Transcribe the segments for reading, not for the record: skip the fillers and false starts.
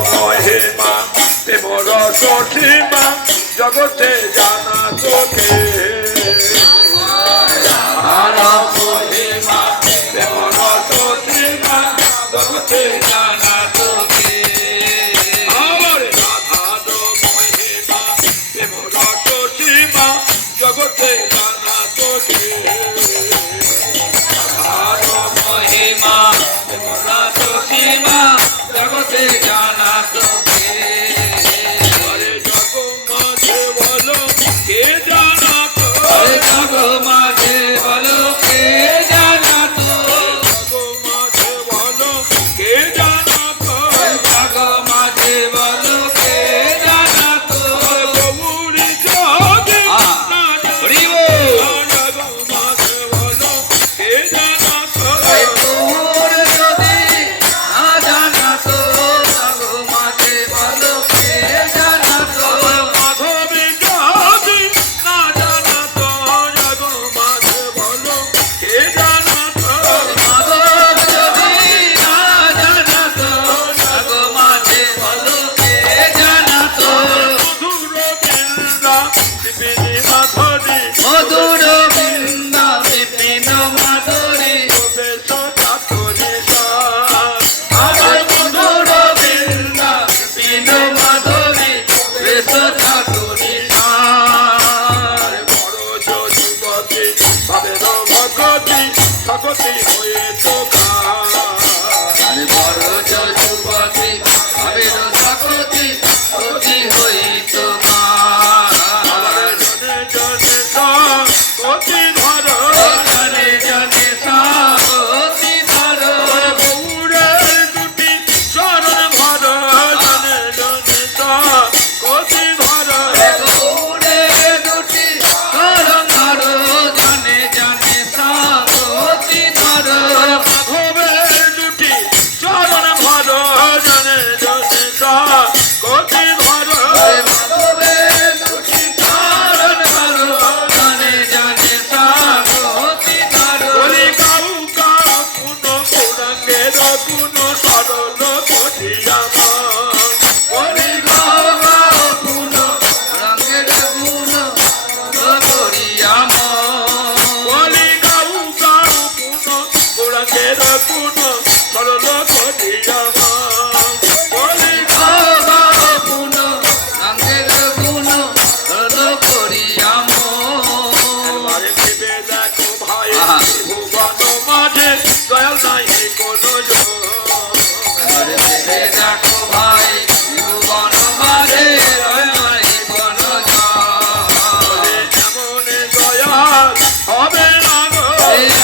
মহিমা প্রেম রস সীমা জগতে জানা তোকে রাধার মহিমা প্রেম রস সীমা জগতে জানা তোকে আমার রাধার মহিমা প্রেম রস সীমা জগতে জানা তোকে রাধার মহিমা প্রেম রস সীমা জগতে জানা তোকে আরে জগ মাঝে বলো কে জানা তো জগ মাঝে বলো কে জানা তো জগ মাঝে বলো কে জানা তো জগ মাঝে বলো কে জানা তো গৌরী জগে না হরিব জগ মাঝে বলো কে জানা তো গৌর যদি না জানা তো জগ মাঝে বলো কে জানা তো মাধবী যদি না জানা তো জগ মাঝে বলো কে জানা তো মাধব যদি না জানা তো জগ মাঝে বলো কে জানা তো মধুর বৃন্দা বিপিন মাধুরী বেশ চাতুরী আমার মধুর বৃন্দা বিপিন মাধুরী বেশ চাতুরী বড় যুবতী ভাবের ভগতী ভগতী হয়ে তো বড় যুবতী ভাবের ভগতী ভগতী হয়ে তো অতি ধর জনে জনে অতি ধর গৌরের দুটি চরণ ভর জনে জনে অতি ধর গৌরের দুটি চরণ ধর জনে জনে অতি ধর মাধবের দুটি চরণ ভর জনে জনে অতি ধর মাধবের দুটি চরণ ভর জনে জনে অতি ধর বলি গাউ গাউ পুন পুরাঙ্গের গুণ সরল করিয়া বলি গাউ গাউ পুন পুরাঙ্গের গুণ করিয়া বলি গাউ গাউ পুন পুরাঙ্গের গুণ সরল করিয়া বলি গাউ গাউ পুন পুরাঙ্গের গুণ সরল করিয়া এবারে ভেবে দেখো ভাই ভুবন মাঝে দয়াল নাই কোনো এবারে ভেবে দেখো ভাই ভুবন মাঝে দয়াল নাই কোনো এমন দয়াল হবে না গো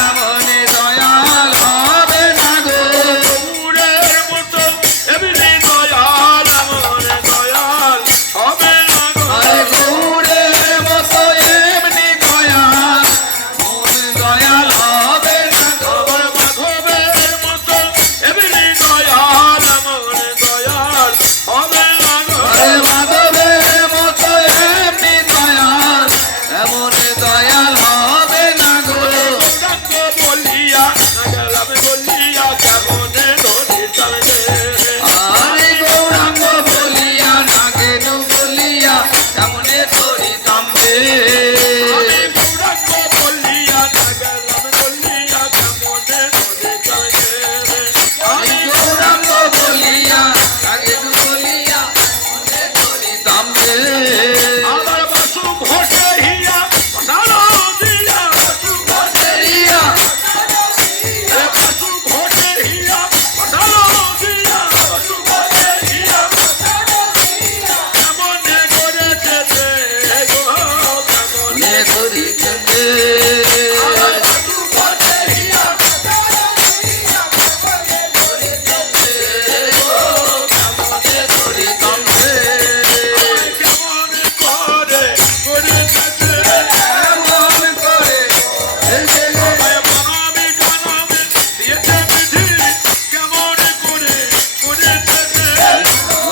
এমন দয়াল হবে না গো গৌরের মতো এমনি দয়াল এমন দয়াল হবে না গো গৌরের মতো এমনি দয়াল মন দয়াল হবে না গো মাধবের মতো এমনি দয়াল এমন দয়াল হবে না গো মাধবের মতো এমনি দয়াল এমন দয়াল হবে না গো গৌরাঙ্গ বলিয়া না গেলাম বলিয়া কেমনে ধরি চলে আরে গৌরাঙ্গ বলিয়া না গেল বলিয়া কেমনে ধরি তামবে গৌরাঙ্গ বলিয়া না গেলাম বলিয়া কেমনে ধরি চলে আমি গৌরাঙ্গ বলিয়া না গেল বলিয়া কেমনে ধরি তামবে আমার বাসু ঘটে হিয়া নারা দিয়া বাসু ঘটে হিয়া বাসু ঘটে হিয়া নারা দিয়া বাসু ঘটে হিয়া কেমনে করেছে গো কেমনে করেছে বাসু ঘটে হিয়া কেমনে করি তমবে কেমন করে করেছে এমন করে আমায় বানাবি জানাবি দিয়েছে বিধি কেমন করে করেছে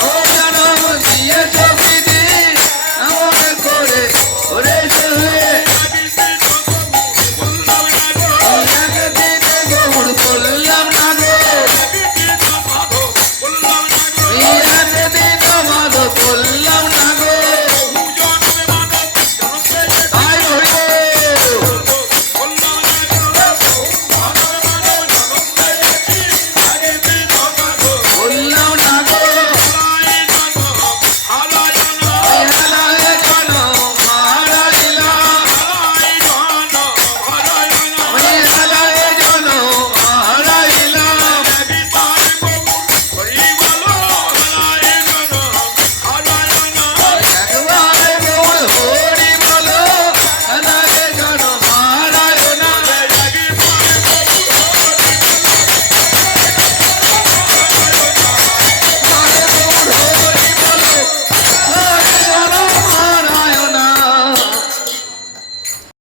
ও জানাব দিয়েছে বিধি এমন করে করেছে বললাম না গো